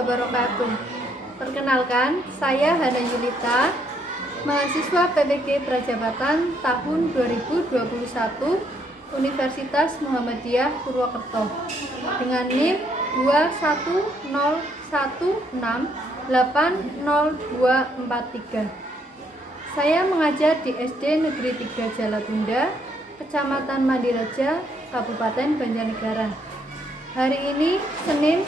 wabarakatuh. Perkenalkan, saya Hana Yulita, mahasiswa PPG Prajabatan tahun 2021 Universitas Muhammadiyah Purwokerto dengan NIM 21016800243. Saya mengajar di SD Negeri 3 Jalatunda, Kecamatan Mandireja, Kabupaten Banjarnegara. Hari ini, Senin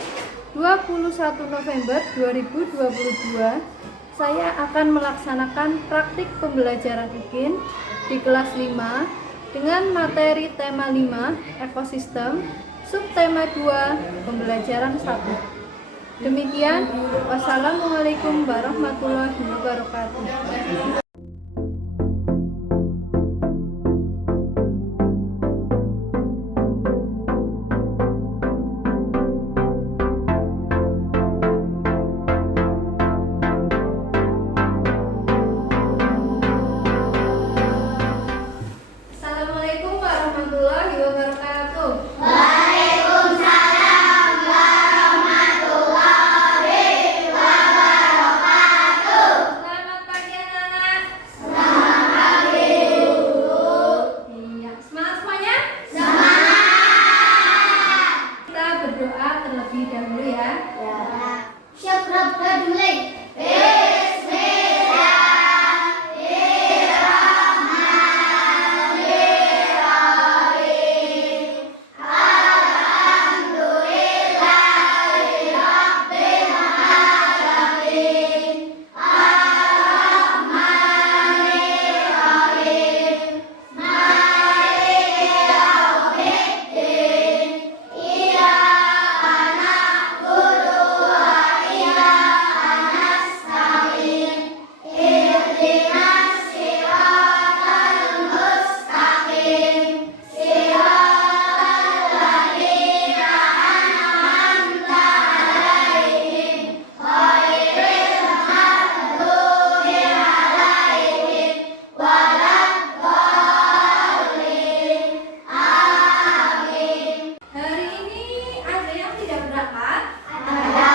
21 November 2022, saya akan melaksanakan praktik pembelajaran IKIN di kelas 5 dengan materi tema 5, ekosistem, subtema 2, pembelajaran 1. Demikian, wassalamualaikum warahmatullahi wabarakatuh. Assalamualaikum warahmatullahi wabarakatuh. Waalaikumsalam warahmatullahi wabarakatuh. Selamat pagi anak-anak. Selamat pagi guru. Iya, semangat semuanya? Semangat. Kita berdoa terlebih dahulu ya. Siap dulu. Hari ini ada yang tidak berangkat? Ada.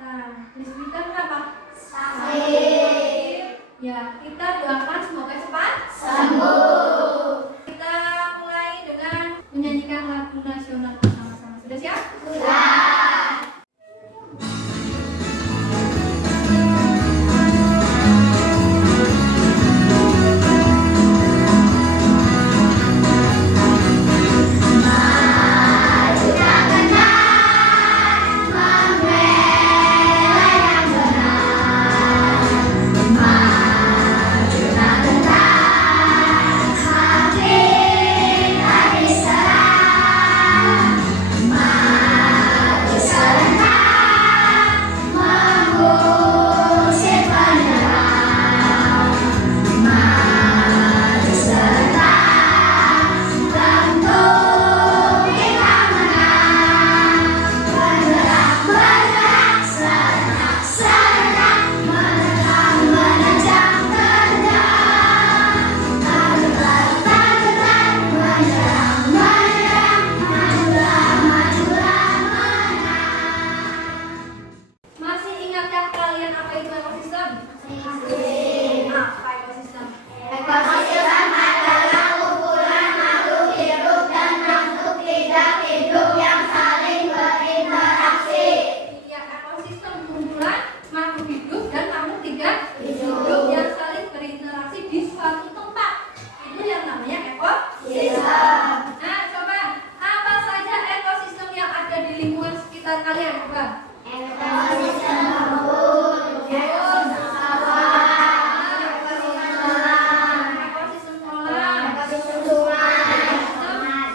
Nah, disebutkan kenapa? Sakit. Ya, kita doakan semoga cepat Sembuh. Kita mulai dengan menyanyikan lagu nasional bersama-sama. Sudah siap? Sudah. Masih ingatkah kalian apa itu ekosistem? Apa ekosistem? Ekosistem adalah kumpulan makhluk hidup dan makhluk tidak hidup yang saling berinteraksi. Ya, ekosistem kumpulan makhluk hidup dan makhluk tidak hidup yang saling berinteraksi di suatu tempat. Itu yang namanya ekosistem. Nah, coba apa saja ekosistem yang ada di lingkungan sekitar kalian? Coba. Ekosistem kebun, ekosistem sawah, ekosistem kolam, Ekosistem kolam, ekosistem sungai.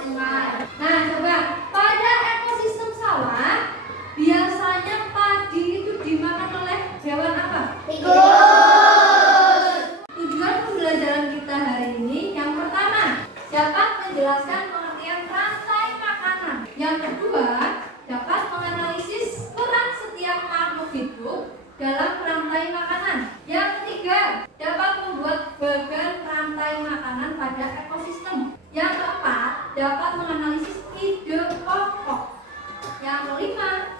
sungai. Nah, coba pada ekosistem sawah biasanya padi itu dimakan oleh hewan apa? Tikus. Tujuan pembelajaran kita hari ini yang pertama, dapat menjelaskan pengertian rantai makanan. Yang kedua, dapat menganalisis peran setiap makhluk hidup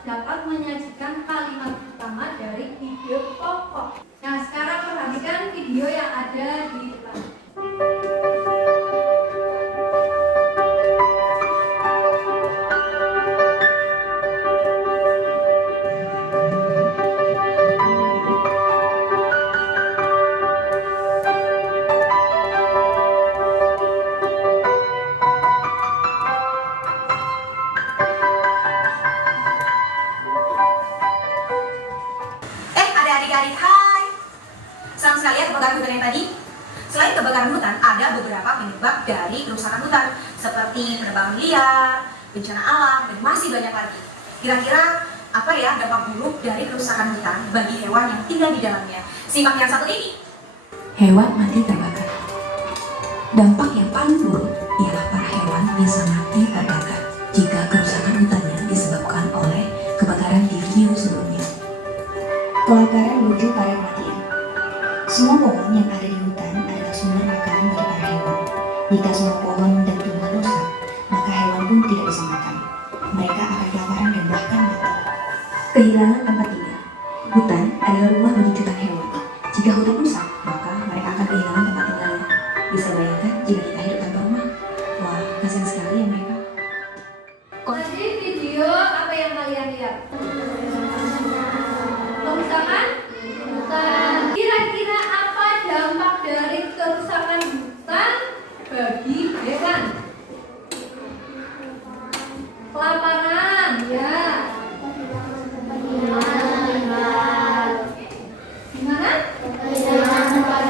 dapat menyajikan kalimat utama dari ide pokok. Nah, sekarang perhatikan video yang ada di depan. Ada adik-adik, hai. Senang sekali ya kebakaran hutan yang tadi. Selain kebakaran hutan, ada beberapa penyebab dari kerusakan hutan seperti penebangan liar, bencana alam, dan masih banyak lagi. Kira-kira apa ya dampak buruk dari kerusakan hutan bagi hewan yang tinggal di dalamnya? Simak yang satu ini. Hewan mati terbakar. Dampak yang paling buruk ialah para hewan bisa mati terbakar jika kerusakan hutannya disebabkan oleh kebakaran di video sebelumnya. Kebakaran berujung pada kematian. Semua pohon yang ada di hutan adalah sumber makanan bagi para hewan. Jika semua pohon dan tumbuhan rusak, maka hewan pun tidak bisa makan. Mereka akan kelaparan dan bahkan mati. Kehilangan tempat tinggal. Hutan adalah rumah bagi jutaan hewan. Jika hutan rusak, maka mereka akan kehilangan tempat tinggalnya. Bisa bayangkan jika kita hidup tanpa rumah? Wah, kasihan sekali ya mereka. Tadi video apa yang kalian lihat? Kerusakan hutan. Kira-kira apa dampak dari kerusakan hutan bagi hewan? Kelaparan, ya. Gimana? Kehilangan tempat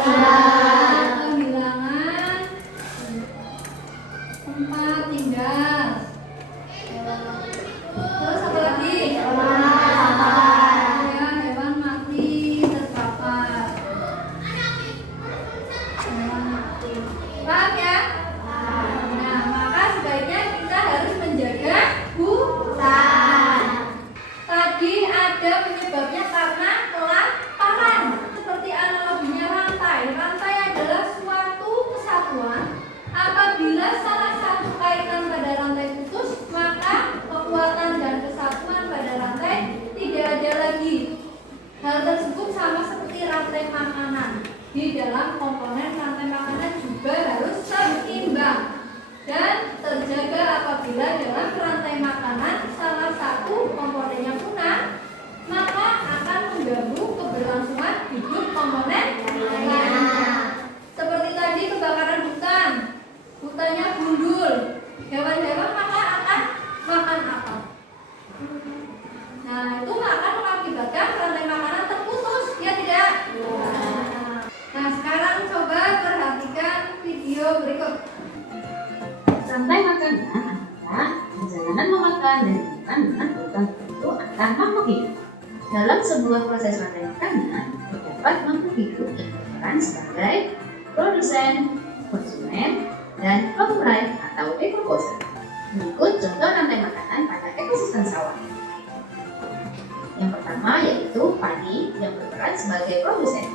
tinggal. Terus apa lagi? Ya, hewan mati terpapar. Hewan mati. Paham ya? Nah, maka sebaiknya kita harus menjaga hutan. Tadi ada penyebabnya karena kelaparan. Seperti analoginya rantai. Rantai adalah suatu kesatuan. Apabila salah satu kaitan pada rantai putus, maka kekuatan dan kesatuan pada rantai tidak ada lagi. Hal tersebut sama seperti rantai makanan. Di dalam komponen rantai makanan juga harus seimbang dan terjaga. Apabila dalam rantai makanan salah satu komponennya punah, maka akan mengganggu keberlangsungan hidup komponen lainnya. Seperti tadi kebakaran hutan, hutannya gundul, hewan-hewan maka akan makan apa? Nah, itu akan mengakibatkan rantai makanan terputus, ya tidak? Nah, sekarang coba perhatikan video berikut. Rantai makanan adalah perjalanan memakan dari makan dengan urutan tertentu antar makhluk hidup. Dalam sebuah proses rantai makanan, terdapat makhluk hidup yang berperan sebagai produsen, konsumen, dan pengurai atau dekomposer. Berikut contoh rantai makanan pada ekosistem sawah. Yang pertama yaitu padi yang berperan sebagai produsen.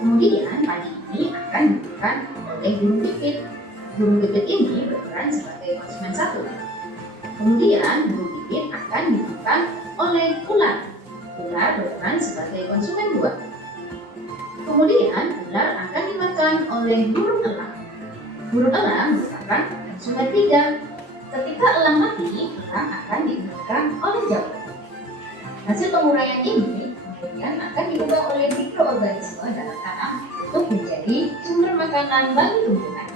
Kemudian padi ini akan dimakan oleh burung pipit. Burung pipit ini berperan sebagai konsumen satu. Kemudian burung pipit akan dimakan oleh ular. Ular berperan sebagai konsumen dua. Kemudian ular akan dimakan oleh burung elang. Burung elang merupakan konsumen tiga. Ketika elang mati, elang akan dimakan oleh jamur. Hasil penguraian ini kemudian akan diubah oleh mikroorganisme dalam tanah untuk menjadi sumber makanan bagi tumbuhan.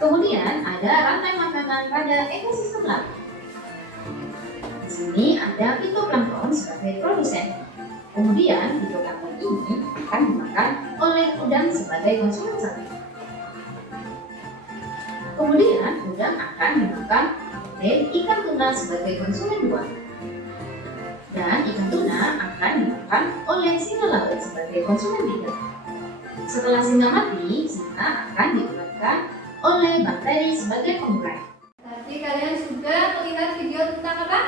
Kemudian ada rantai makanan pada ekosistem laut. Di sini ada fitoplankton sebagai produsen. Kemudian fitoplankton ini akan dimakan oleh udang sebagai konsumen satu. Kemudian udang akan dimakan oleh ikan tuna sebagai konsumen dua. Dan ikan tuna akan dimakan oleh singa laut sebagai konsumen tiga. Setelah singa mati, singa akan dimakan oleh bakteri sebagai pengurai. Tadi kalian sudah melihat video tentang apa?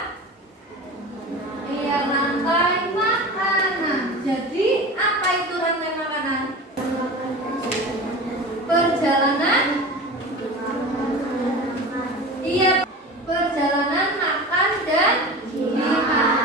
Iya, rantai makanan. Jadi apa itu rantai makanan? Perjalanan. Iya, perjalanan makan dan dimakan.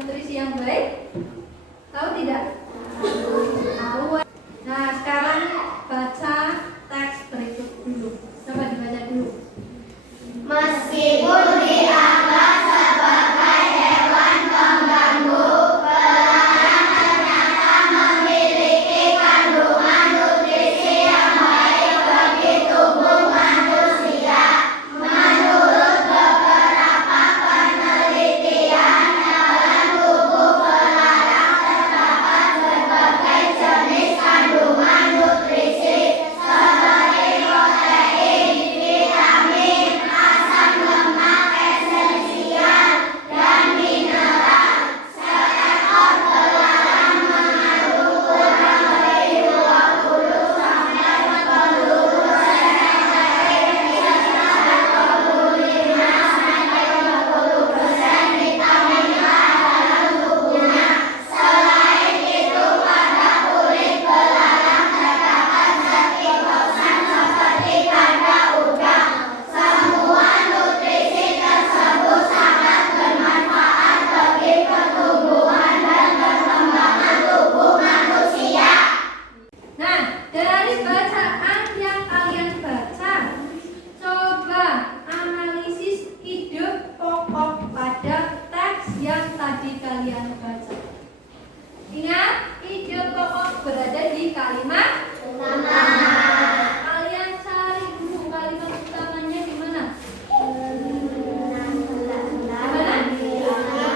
nutrisi yang baik? Tahu tidak? Tahu. Nah, sekarang baca teks berikut dulu. Coba dibaca dulu. Meskipun dianggap sebagai hewan pengganggu, belalang ternyata memiliki kandungan nutrisi yang baik bagi tubuh manusia. Menurut beberapa penelitian, dalam tubuh belalang terdapat berbagai jenis kandungan nutrisi seperti protein, vitamin, asam lemak esensial, dan mineral. Seekor belalang mengandung kurang lebih 20 sampai 40% protein, serta 25 sampai 30% vitamin A dalam tubuhnya. Selain itu, pada kulit belalang terdapat zat triptosan seperti tanda udang. Semua nutrisi tersebut sangat bermanfaat bagi pertumbuhan dan perkembangan tubuh manusia. Nah, dari bacaan yang kalian baca, coba analisis ide pokok pada teks yang tadi kalian baca. Ingat, ide pokok berada di kalimat utama. Kalian cari dulu kalimat utamanya di mana?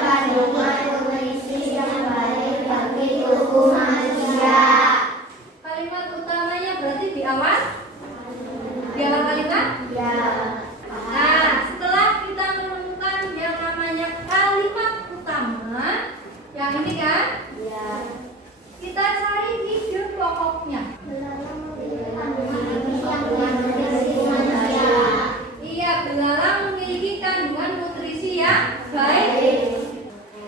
Kandungan nutrisi yang baik bagi tubuh manusia. Kalimat utamanya berarti di awal? Di awal kalimat? Ya. Nah, setelah kita menemukan yang namanya kalimat utama, yang ini kan, Ya. kita cari ide pokoknya. Iya, belalang memiliki kandungan nutrisi yang baik.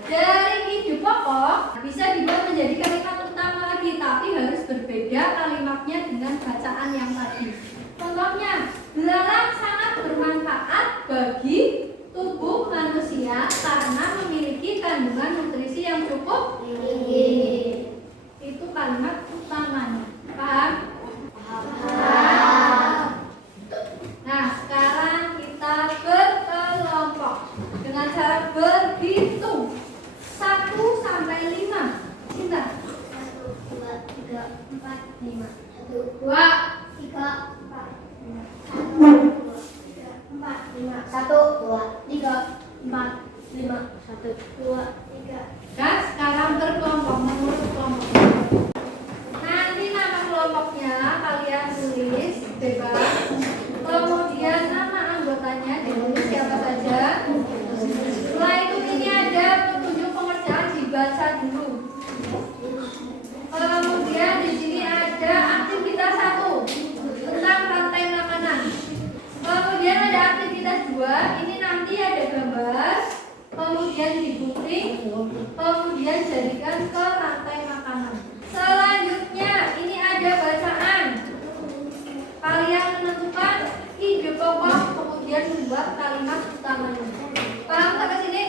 Dari ide pokok bisa dibuat menjadi kalimat utama lagi, tapi harus berbeda kalimatnya dengan bacaan yang tadi. Contohnya, belalang sangat bermanfaat bagi tubuh manusia karena memiliki kandungan nutrisi yang cukup tinggi. Itu kalimat utamanya. Paham? Nah, sekarang kita berkelompok dengan cara berhitung 1 sampai 5. Cinta? 1, 2, 3, 4, 5. 1, 2, 3, 4, 5. 1, 2, 3, 4, 5. 1, 2, 3, 4, 5. 1, 2, 3. dan sekarang berkelompok menurut kelompok. Nanti nama kelompoknya kalian tulis bebas. Kemudian nama anggotanya ditulis siapa saja. Setelah itu ini ada petunjuk pengerjaan dibaca dulu. Kemudian di sini ada aktivitas 1 tentang rantai makanan. Kemudian ada aktivitas 2, ini nanti ada gambar, kemudian digunting, kemudian jadikan ke rantai makanan. Selanjutnya ini ada bacaan. Kalian menentukan ide pokok, kemudian membuat kalimat utamanya. Paham sampai sini?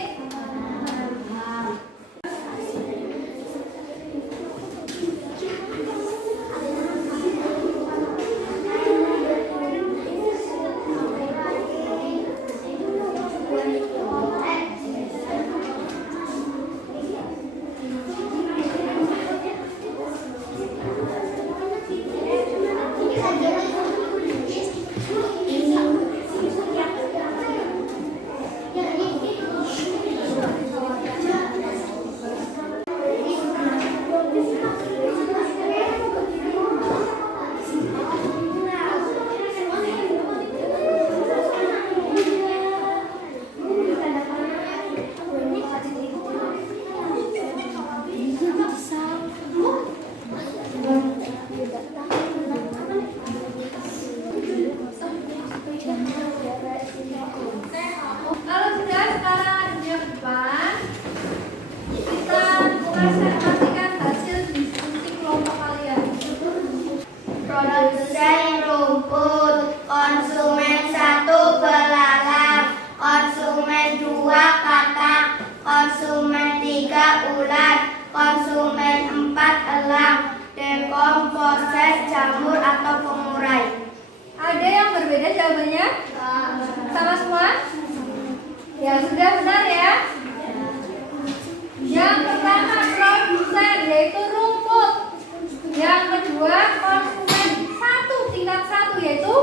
Kalau sudah sekarang di depan, kita presentasikan hasil diskusi kelompok kalian. Produsen rumput, konsumen 1 belalang, konsumen 2 katak, konsumen 3 proses jamur atau pengurai. Ada yang berbeda jawabannya? Sama semua? Ya sudah benar ya. Yang pertama produsen yaitu rumput. Yang kedua konsumen tingkat 1 yaitu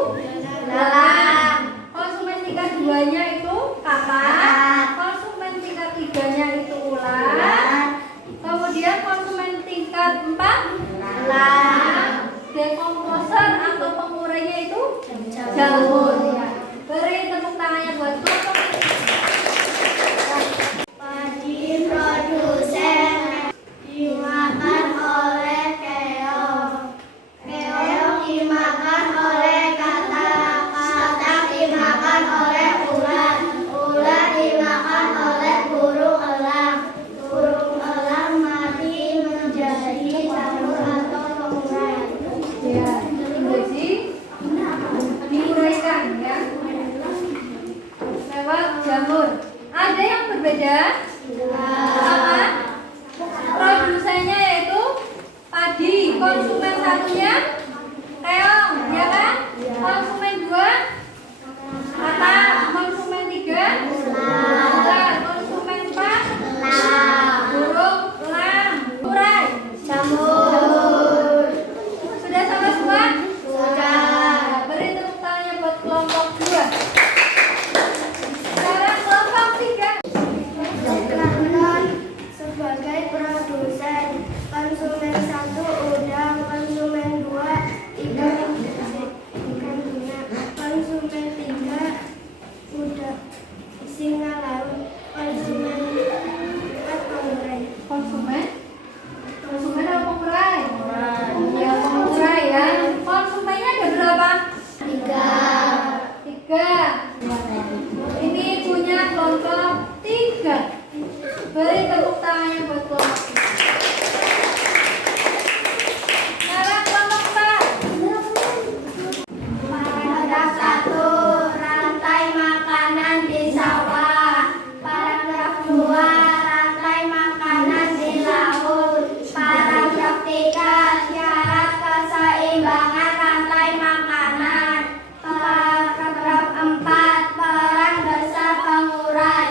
Dalam. konsumen tingkat 2-nya itu kapak. Konsumen tingkat 3-nya itu ular. Kemudian konsumen tingkat 4 dekomposer atau pengurainya itu jamur. Ya. Beri tepuk tangannya buat kelompok ini. Padi produsen dimakan oleh keong. Keong dimakan oleh katak. Katak dimakan oleh ular. Ular dimakan oleh burung elang. Burung elang mati menjadi jamur atau pengurai. Ya, jadi diuraikan ya lewat jamur. Ada yang berbeda? Sama? Produsennya yaitu padi. Konsumen satunya keong, ya kan? Konsumen 2 katak. Konsumen 3 ular. Konsumen 4 burung elang. Urai Jamur. sudah sama semua? Sudah. Beri tepuk tangannya buat kelompok 2. Sekarang kelompok 3. Plankton sebagai produsen. Konsumen 1 udang. Konsumen 2 ikan tuna. Konsumen 3 udang singa laut. Konsumen 4 pengurai. Konsumen atau pengurai? Ya, pengurai ya. Konsumennya ada berapa? 3. Ini punya kelompok 3. Beri tepuk tangannya buat kelompok 3. Sekarang kelompok 4. Paragraf 1, rantai makanan di sawah. Paragraf 2, rantai makanan di laut. Paragraf 3, syarat keseimbangan rantai makanan. Paragraf 4, peran besar pengurai.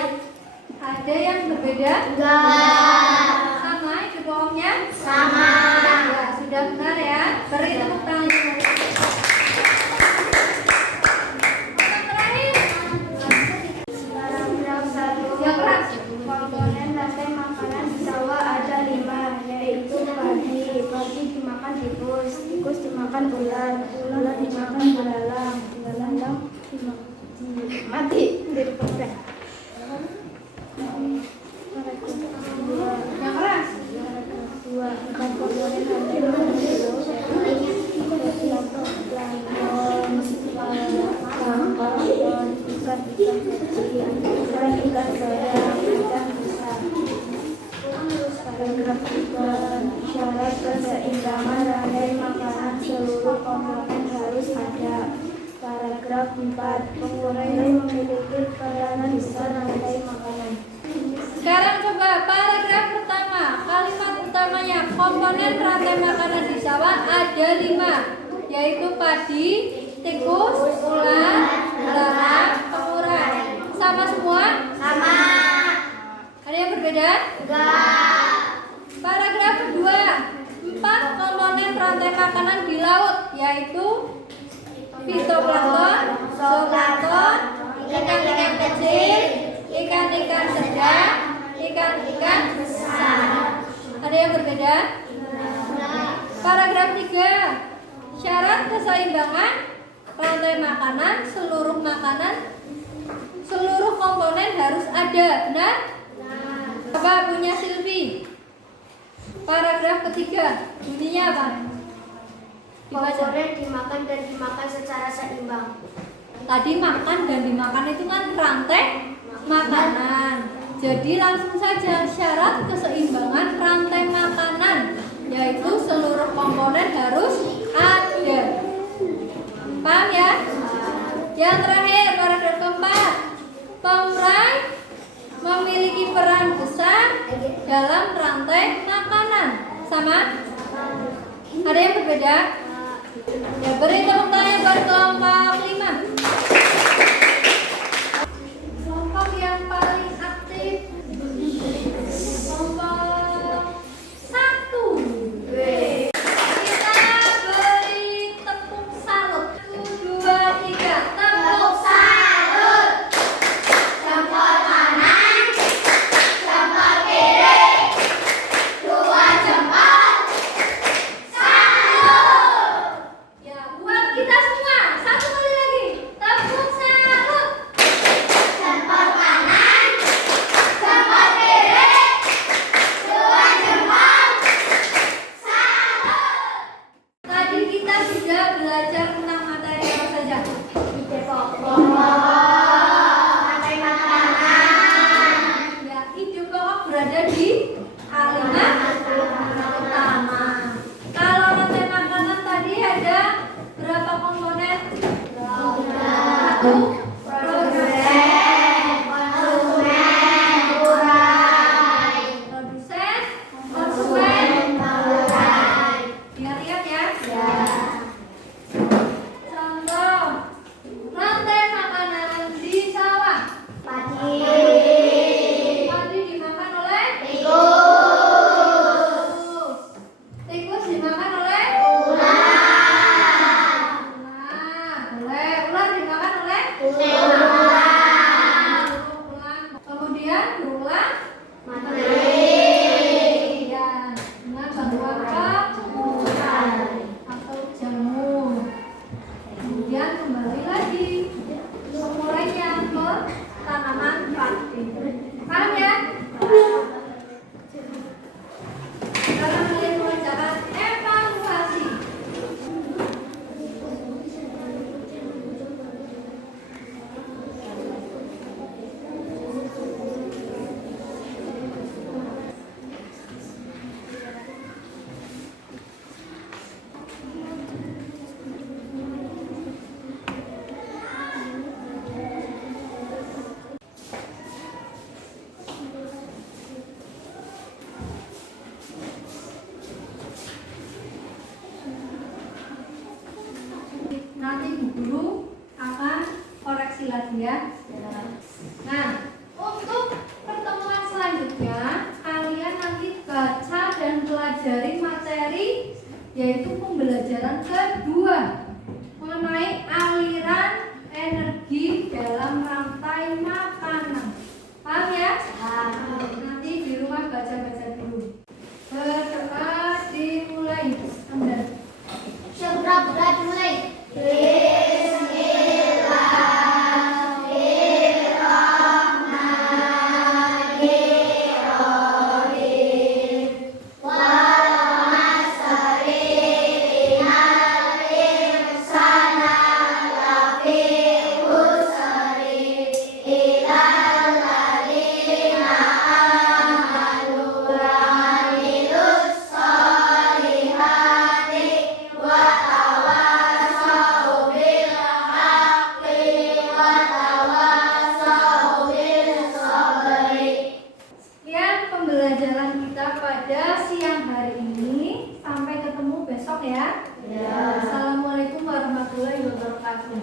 Ada yang berbeda? Enggak. Sama itu bohongnya? Sama. Ya, sudah benar ya. Beri tepuk tangannya. Yang terakhir. Paragraf 1, Yang keras. komponen rantai makanan di sawah ada 5, yaitu padi. Padi dimakan tikus, tikus dimakan ular, ular dimakan belalang, belalang mati dari pempek. Yang keras. Dua, komponen rantai makanan di laut plankton, ikan kecil, ikan sedang, ikan besar. Paragraf 3, syarat keseimbangan rantai makanan seluruh komponen harus ada. Paragraf 4, pengurai memiliki peranan besar rantai makanan. Sekarang coba paragraf pertama. Kalimat utamanya komponen rantai makanan di sawah ada 5, yaitu padi, tikus, ular, belalang, pengurai. Sama semua? Sama. Ada yang berbeda? Enggak. Paragraf kedua. 4 komponen rantai makanan di laut, yaitu fitoplankton, zooplankton, ikan-ikan kecil, ikan-ikan sedang, ikan-ikan besar. Ada yang berbeda? Paragraf 3. Syarat keseimbangan rantai makanan, seluruh komponen harus ada. Benar? Coba punya Silvi. Paragraf ketiga. Bunyinya apa? Dibaca. Komponen dimakan dan dimakan secara seimbang. Tadi makan dan dimakan itu kan rantai makanan. Jadi langsung saja syarat keseimbangan rantai makanan, yaitu seluruh komponen harus ada. Paham ya? Yang terakhir, paragraf keempat. Pengurai memiliki peran besar dalam rantai makanan. Sama? Ada yang berbeda? Ya, beri tepuk tangan buat kelompok 5. Kelompok yang paling aktif kelompok 1. Kita beri tepuk salut. 1, 2, 3. Tepuk salut. Jempol kanan, jempol kiri, 2 jempol. Salut. Ya, buat kita semua. 1 kali lagi. Tepuk salut. Jempol kanan, jempol kiri, 2 jempol. Salut. Tadi kita sudah belajar tentang materi apa saja? Materi makanan. Ya, ide pokok berada di kalimat utama. Kalau materi makanan tadi ada berapa komponen? 1. Produsen, konsumen, urai. Produsen, konsumen, urai. Lihat-lihat ya. Contoh, rantai makanan di sawah. Padi dimakan oleh tikus. Tikus dimakan oleh ular. Ular dimakan oleh ular. Kemudian berulang mati. Ya, dengan bantuan kotoran atau jamur. Kemudian kembali lagi semulainya ke tanaman padi. Paham ya? Sekarang kalian mengerjakan evaluasi. Nanti Bu Guru akan koreksi lagi ya. Nah, untuk pertemuan selanjutnya kalian nanti baca dan pelajari materi yaitu pembelajaran kedua mengenai aliran energi dalam rantai makanan. Paham ya? Nanti di rumah baca-baca dulu. Berdoa dimulai. Anda. Berdoa dimulai. Sekian pembelajaran kita pada siang hari ini. Sampai ketemu besok ya. Assalamualaikum warahmatullahi wabarakatuh.